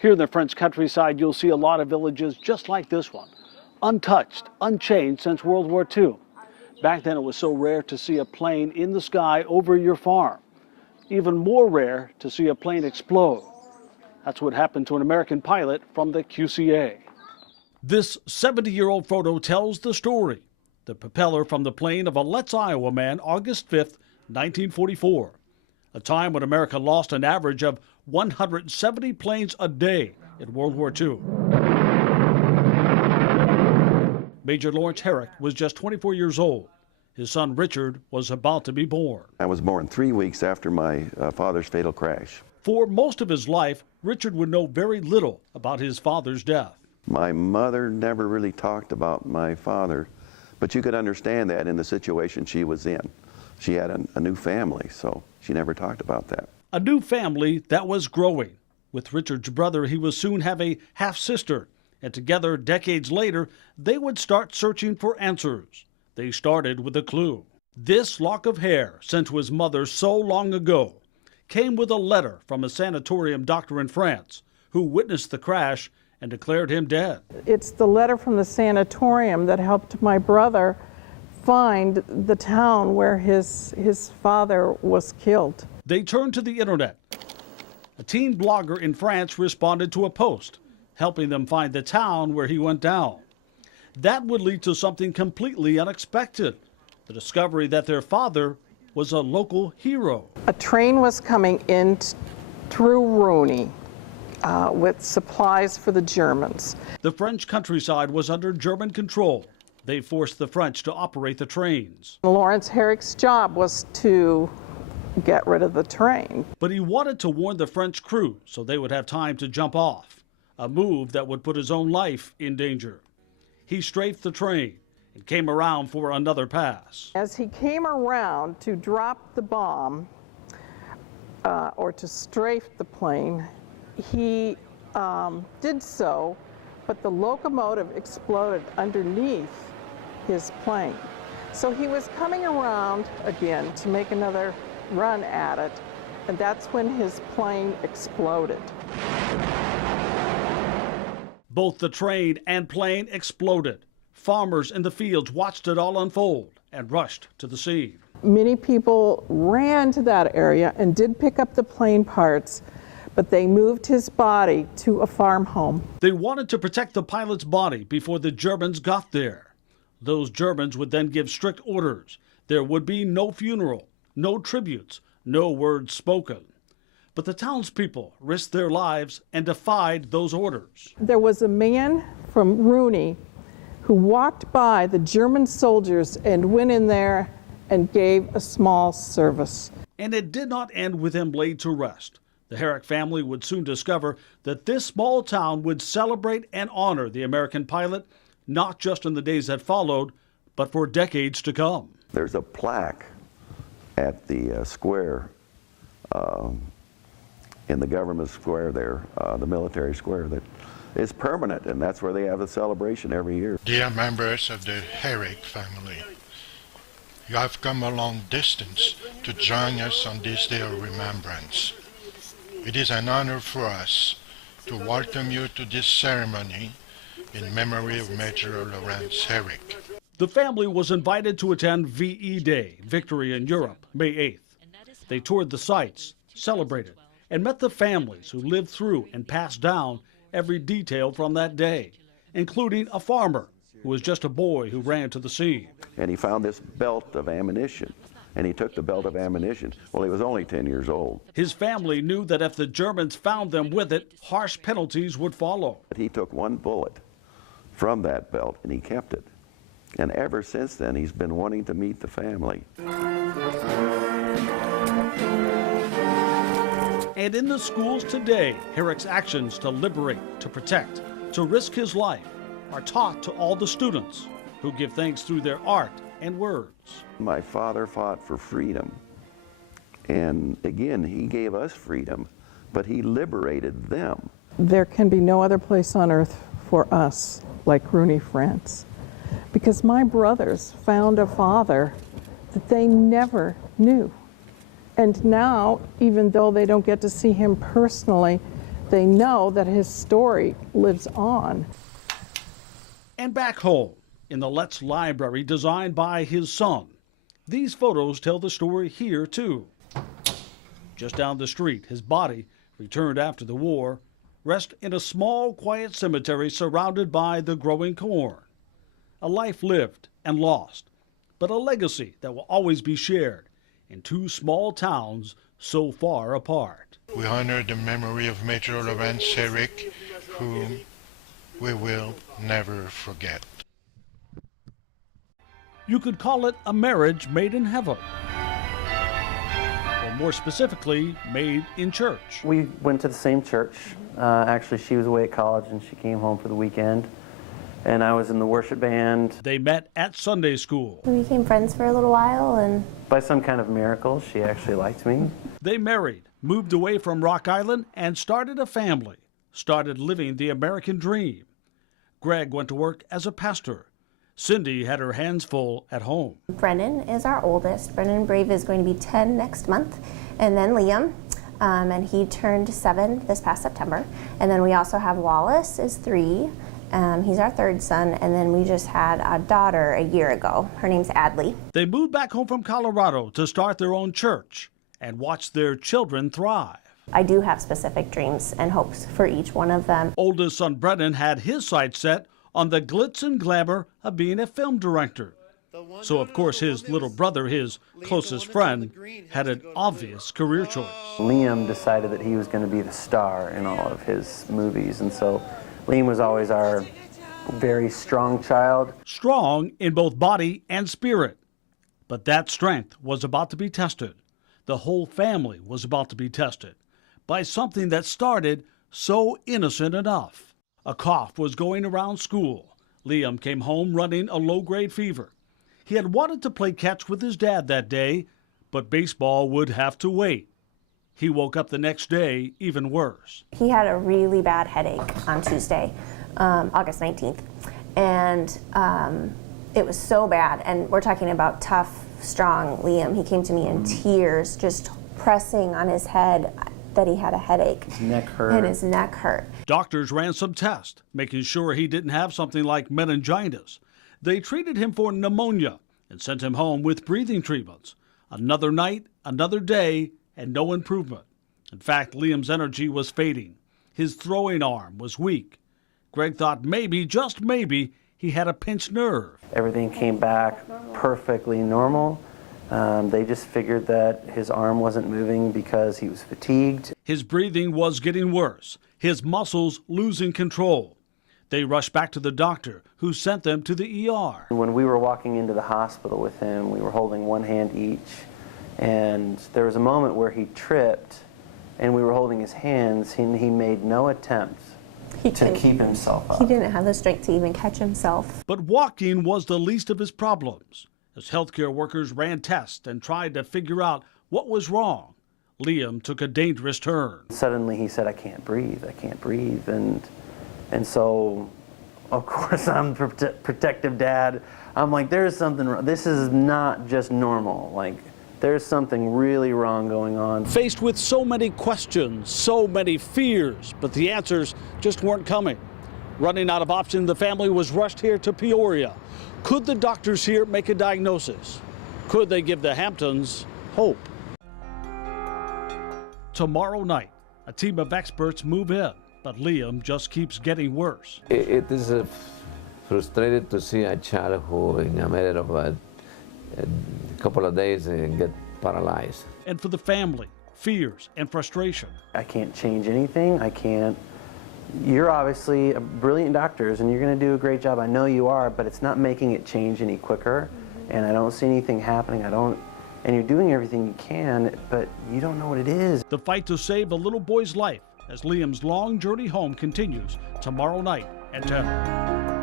Here in the French countryside, you'll see a lot of villages just like this one, untouched, unchanged since World War II. Back then, it was so rare to see a plane in the sky over your farm. Even more rare to see a plane explode. That's what happened to an American pilot from the QCA. This 70-year-old photo tells the story. The propeller from the plane of a Letts, Iowa man, August 5th, 1944. A time when America lost an average of 170 planes a day in World War II. Major Lawrence Herrick was just 24 years old. His son Richard was about to be born. I was born 3 weeks after my father's fatal crash. For most of his life, Richard would know very little about his father's death. My mother never really talked about my father, but you could understand that in the situation she was in. She had a new family, so she never talked about that. A new family that was growing. With Richard's brother, he would soon have a half-sister, and together, decades later, they would start searching for answers. They started with a clue. This lock of hair, sent to his mother so long ago, came with a letter from a sanatorium doctor in France who witnessed the crash and declared him dead. It's the letter from the sanatorium that helped my brother find the town where his father was killed. They turned to the internet. A teen blogger in France responded to a post, helping them find the town where he went down. That would lead to something completely unexpected, the discovery that their father was a local hero. A train was coming in through Rooney with supplies for the Germans. The French countryside was under German control. They forced the French to operate the trains. Lawrence Herrick's job was to get rid of the train. But he wanted to warn the French crew so they would have time to jump off, a move that would put his own life in danger. He strafed the train and came around for another pass. As he came around to drop the bomb or to strafe the plane, he did so, but the locomotive exploded underneath his plane. So he was coming around again to make another run at it, and that's when his plane exploded. Both the train and plane exploded. Farmers in the fields watched it all unfold and rushed to the scene. Many people ran to that area and did pick up the plane parts, but they moved his body to a farm home. They wanted to protect the pilot's body before the Germans got there. Those Germans would then give strict orders. There would be no funeral, no tributes, no words spoken. But the townspeople risked their lives and defied those orders. There was a man from Rooney who walked by the German soldiers and went in there and gave a small service. And it did not end with him laid to rest. The Herrick family would soon discover that this small town would celebrate and honor the American pilot, not just in the days that followed, but for decades to come. There's a plaque at the square, in the government square there, the military square, that is permanent, and that's where they have a celebration every year. Dear members of the Herrick family, you have come a long distance to join us on this day of remembrance. It is an honor for us to welcome you to this ceremony in memory of Major Lawrence Herrick. The family was invited to attend VE Day, Victory in Europe, May 8th. They toured the sites, celebrated, and met the families who lived through and passed down every detail from that day, including a farmer who was just a boy who ran to the scene. And he found this belt of ammunition, and he took the belt of ammunition. Well, he was only 10 years old. His family knew that if the Germans found them with it, harsh penalties would follow. He took one bullet from that belt, and he kept it. And ever since then, he's been wanting to meet the family. And in the schools today, Herrick's actions to liberate, to protect, to risk his life are taught to all the students who give thanks through their art and words. My father fought for freedom. And again, he gave us freedom, but he liberated them. There can be no other place on earth for us like Rooney, France, because my brothers found a father that they never knew. And now, even though they don't get to see him personally, they know that his story lives on. And back home, in the Letts Library designed by his son, these photos tell the story here too. Just down the street, his body, returned after the war, rests in a small, quiet cemetery surrounded by the growing corn. A life lived and lost, but a legacy that will always be shared in two small towns so far apart. We honor the memory of Major Lawrence Herrick, whom we will never forget. You could call it a marriage made in heaven, or more specifically, made in church. We went to the same church. Actually, she was away at college and she came home for the weekend. And I was in the worship band. They met at Sunday school. We became friends for a little while, and By some kind of miracle, she actually liked me. They married, moved away from Rock Island, and started a family, started living the American dream. Greg went to work as a pastor. Cindy had her hands full at home. Brennan is our oldest. Brennan Brave is going to be 10 next month, and then Liam, and he turned 7 this past September. And then we also have Wallace is 3. He's our third son, and then we just had a daughter a year ago. Her name's Adley. They moved back home from Colorado to start their own church and watch their children thrive. I do have specific dreams and hopes for each one of them. Oldest son Brennan had his sights set on the glitz and glamour of being a film director. So, of course, his little brother, his closest friend, had an obvious career choice. Liam decided that he was going to be the star in all of his movies, and so Liam was always our very strong child. Strong in both body and spirit. But that strength was about to be tested. The whole family was about to be tested by something that started so innocent enough. A cough was going around school. Liam came home running a low-grade fever. He had wanted to play catch with his dad that day, but baseball would have to wait. He woke up the next day even worse. He had a really bad headache on Tuesday, August 19th, and it was so bad. And we're talking about tough, strong Liam. He came to me in tears, just pressing on his head that he had a headache. His neck hurt. And his neck hurt. Doctors ran some tests, making sure he didn't have something like meningitis. They treated him for pneumonia and sent him home with breathing treatments. Another night, another day, and no improvement. In fact, Liam's energy was fading. His throwing arm was weak. Greg thought maybe, just maybe, he had a pinched nerve. Everything came back perfectly normal. They just figured that his arm wasn't moving because he was fatigued. His breathing was getting worse, his muscles losing control. They rushed back to the doctor, who sent them to the ER. When we were walking into the hospital with him, we were holding one hand each, and there was a moment where he tripped, and we were holding his hands, and he made no attempt to keep himself up. He didn't have the strength to even catch himself. But walking was the least of his problems. As healthcare workers ran tests and tried to figure out what was wrong, Liam took a dangerous turn. Suddenly he said, I can't breathe, and so, of course, I'm the protective dad. I'm like, there's something wrong. This is not just normal. Like, there's something really wrong going on. Faced with so many questions, so many fears, but the answers just weren't coming. Running out of options, the family was rushed here to Peoria. Could the doctors here make a diagnosis? Could they give the Hamptons hope? Tomorrow night, a team of experts move in, but Liam just keeps getting worse. It is frustrating to see a child who, in a matter of a couple of days, get paralyzed. And for the family, fears and frustration. I can't change anything. I can't. You're obviously brilliant doctors, and you're going to do a great job. I know you are, but it's not making it change any quicker, and I don't see anything happening. And you're doing everything you can, but you don't know what it is. The fight to save a little boy's life as Liam's long journey home continues tomorrow night at 10.